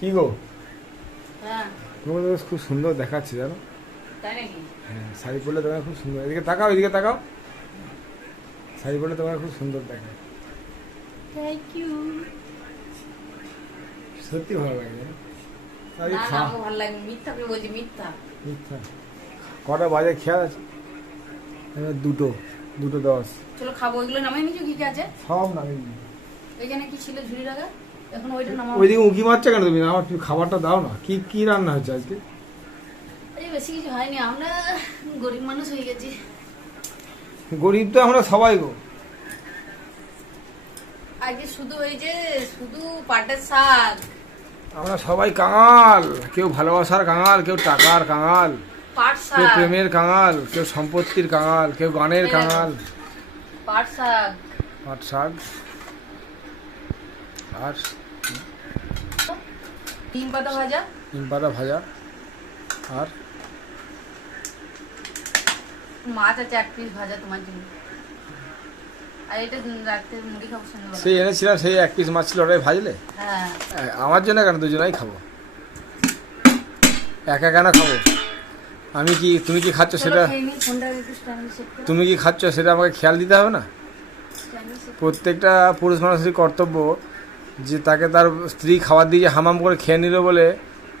কি গো? হ্যাঁ, তোমাকে তো খুব সুন্দর দেখাচ্ছে জানো। তাই নাকি? হ্যাঁ, শাড়ি পরলে তোমার খুব সুন্দর। এদিকে তাকাও, এদিকে তাকাও। শাড়ি পরলে তোমার খুব সুন্দর দেখায়। Thank you. সত্যি ভালো লাগে জানো। শাড়ি না, খা। আমাকে ভালো লাগে। মিথ্যা করে বলছি, মিথ্যা। মিথ্যা। কটা বাজে খেয়াল আছে? এবার 2:10। চলো খাবো। ওইগুলো নামাই নিচু কি কি আছে? সব নামে এখানে কি ছিল ঝুড়ি রাখা? এখন ওইটা নামাও। ওইদিকে উঁকি মারছে কেন তুমি? আমার তুমি খাবারটা দাও না। কি কি রান্না হচ্ছে আজকে? এই বেশি কিছু হয়নি, আমরা গরিব মানুষ হয়ে গেছি। গরিব তো আমরা সবাই গো। আজকে শুধু ওই যে শুধু পাটের শাক। আমরা সবাই কাঙাল। কেউ ভালোবাসার কাঙাল, কেউ টাকার কাঙাল, পাট কেউ শাক। প্রেমের কাঙাল, কেউ সম্পত্তির কাঙাল, কেউ গানের কাঙাল। পাট শাক। পাট শাক আর ডিম পাতা ভাজা। নিম পাতা ভাজা আর মাছ আছে 1 পিস ভাজা তোমার জন্য। আর এটা রাতে মুড়ি খাবো সন্ধ্যাবেলা। সেই এনেছিলাম, সেই 1 পিস মাছ ছিল, ওটাই ভাজলে। হ্যাঁ। আমার জন্য কেন, দুজনেই খাবো। একা কেন খাবো? আমি কি, তুমি কি খাচ্ছ চলো সেটা, খেয়ে নিই, ফোনটা একটু স্ট্যান্ডে সেট করো। তুমি কি খাচ্ছ সেটা আমাকে খেয়াল দিতে হবে না? স্ট্যান্ডে সেট করো। প্রত্যেকটা পুরুষ মানুষের কর্তব্য যে তাকে তার স্ত্রী খাবার দিয়ে যে হামাম করে খেয়ে নিল বলে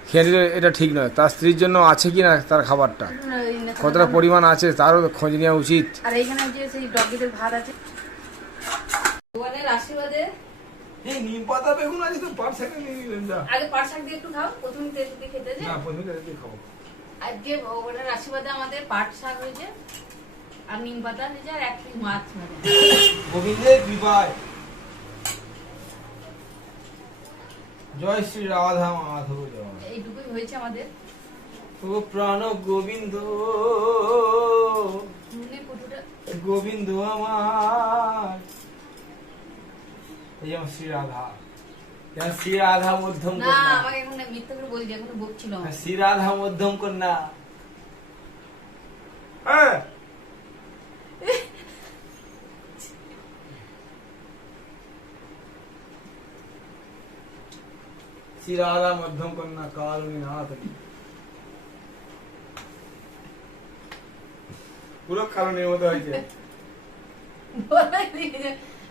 খেয়ে নিল, এটা ঠিক নয়। তার স্ত্রীর জন্য আছে কি না তার খাবারটা, এই নেতা কতটা দাম। পরিমাণ আছে তারও খোঁজ নেওয়া উচিত। আর এইখানে যে সেই ডগিদের ভাত আছে। ভগবানের আশীর্বাদে এই নিম পাতা বেগুন আছে তো, পাট শাক নিয়ে নিলেন যা। আগে পাট শাক দিয়ে একটু খাও, প্রথমে তেল দিয়ে খেতে যে। না, প্রথমে দিয়ে খাবো। আজকে ভগবানের আশীর্বাদে আমাদের পাট শাক হয়েছে আর নিম পাতা হয়েছে আর 1 পিস মাছ ভাজা। গোবিন্দের কৃপায় জয় শ্রী রাধা মাধব জয়। এইটুকুই হয়েছে আমাদের। ও প্রাণ গোবিন্দ, নুনে কটুটা গোবিন্দ আমার। এই আমার শ্রী রাধা, শ্রী রাধা মধ্যম না, কন্যা, আমাকে এখন মিথ্যা করে বলছি, এখন বকছিল আমাকে। শ্রী রাধা মধ্যম কন্যা। হ্যাঁ, শ্রী রাধা মধ্যম কন্যা কালনী নাথ। পুরো কালনীর মতো হয়েছে।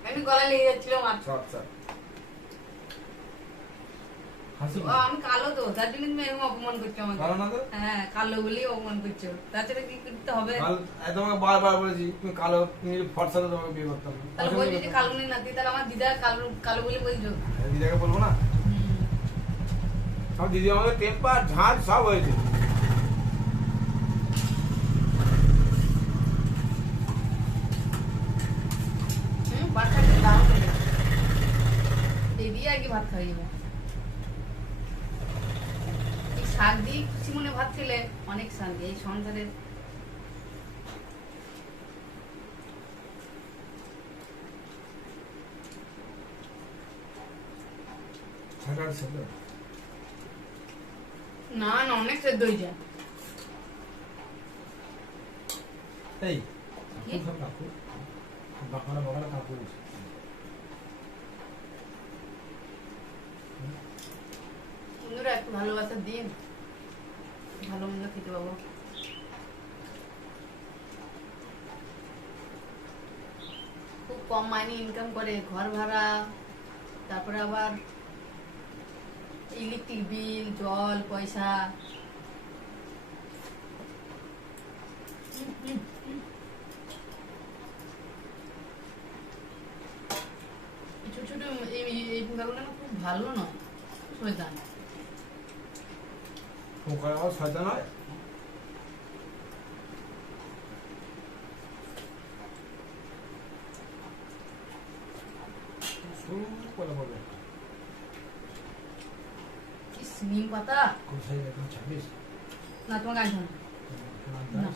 আমি গলা লেগে যাচ্ছিল মাত্র। সব সব হাসি আমি কালো তো, তার জন্য তুমি এরকম অপমান করছো আমাকে। কালো না তো? হ্যাঁ, কালো বলেই অপমান করছো। তাছাড়া কি করতে হবে? তোমাকে বারবার বলেছি তুমি কালো, তুমি ফর্সা তো তোমাকে বিয়ে করতাম না। তাহলে বলছি যে কালো নেই নাতি, তাহলে আমার দিদা কালো কালো বলে বলছো। দিদাকে বলবো না? সব দিদি আমাদের টেম্পার ঝাঁজ সব হয়েছে। বাচ্চা দাম দিদি আর কি ভাত খাওয়া যাবে। এই শাক দিয়ে খুশি মনে ভাত খেলে অনেক শান্তি এই সংসারের। না না, অনেক সেদ্ধ হয়ে যায়। এই কি? বাঁকানো বাঁকানো কাপড়। বন্ধুরা একটু ভালোবাসা দিন, ভালো মন্দ খেতে পাবো। খুব কম মাইনে ইনকাম করে, ঘর ভাড়া, তারপরে আবার ইলেকট্রিক বিল, জল পয়সা। ছোট ছোট এই পোকাগুলো না খুব ভালো নয়, শয়তান। পোকার আবার শয়তান হয়। ইস, নিম পাতা। না, তোমাকে আনছো না।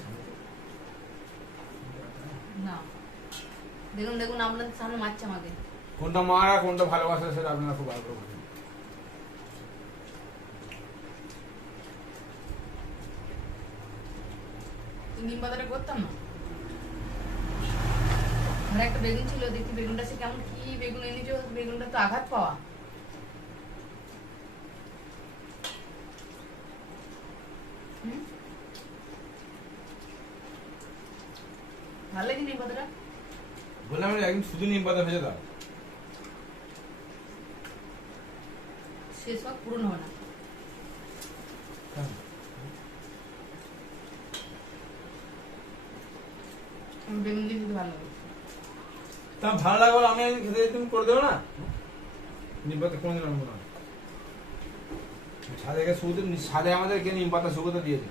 না, দেখুন দেখুন, আপনাদের সামনে মারছে আমাকে। কোনটা মারা কোনটা ভালোবাসা সেটা আপনারা খুব ভালো করে বোঝেন। নিম পাতাটা করতাম না। ঘরে একটা বেগুন ছিল, দেখি বেগুনটা সে কেমন কি বেগুন এনেছো, বেগুনটা তো আঘাত পাওয়া। ভালো লাগে নিম পাতাটা? বললাম একদম শুধু নিম পাতা ভেজে দাও। শেষ হোক, পূরণ হবে না। আমি বেগুন দিয়ে খেতে ভালো লাগে। তা ভালো লাগবে আমি খেতে তুমি করে দেবো না? নিম পাতা কোনদিন আনবো না। ছাদে শুধু ছাদে আমাদেরকে নিম পাতা শুকোতে দিয়েছে,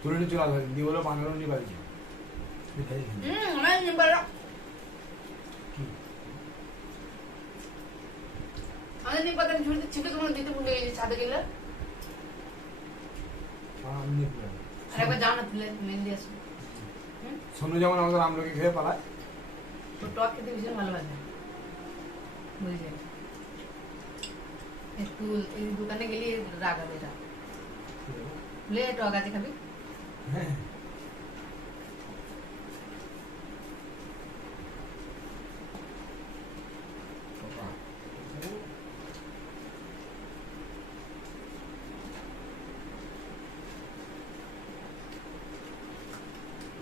তুলে নিয়ে চলে আসবে দিয়ে বলো 15 মিনিট বাড়িছে। আমার নিম পাতা আমাদের নিম পাতা ঝুড়িতে ছিল, তোমার দিতে ভুলে গেছি ছাদে গেলে। আর একবার যাও না তুলে মেহেন্দি আসো। সোনু যেমন আমাদের আমলকি খেয়ে পালায়, তো টক খেতে ভীষণ ভালোবাসে, বুঝলি? একটু এই দোকানে গেলে রাগাবে এটা, বলে টক আছে খাবি? হ্যাঁ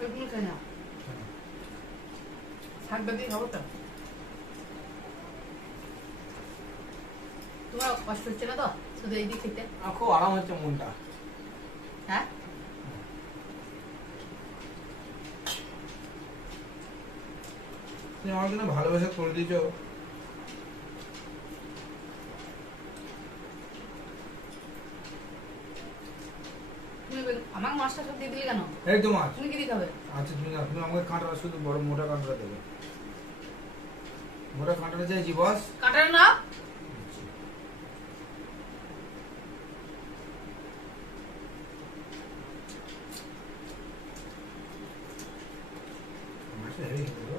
এগুলো খাই না, শাকটা দিয়ে খাবো তো। তোমার কষ্ট হচ্ছে না তো শুধু এই দিয়ে খেতে? আমার খুব আরাম হচ্ছে মনটা। হ্যাঁ, তুমি আমার জন্য ভালোবাসা করে দিয়েছো। তুমি আমাকে মাছটা সব দিয়ে দিলে কেন? এই তো মাছ। তুমি কি দিতে হবে? আচ্ছা তুমি না, তুমি আমাকে কাঁটা শুধু বড় মোটা কাঁটা দেবে। মোটা কাঁটাটা চাইছি বস। কাটার না, মাছটা হেভি খেতে গো।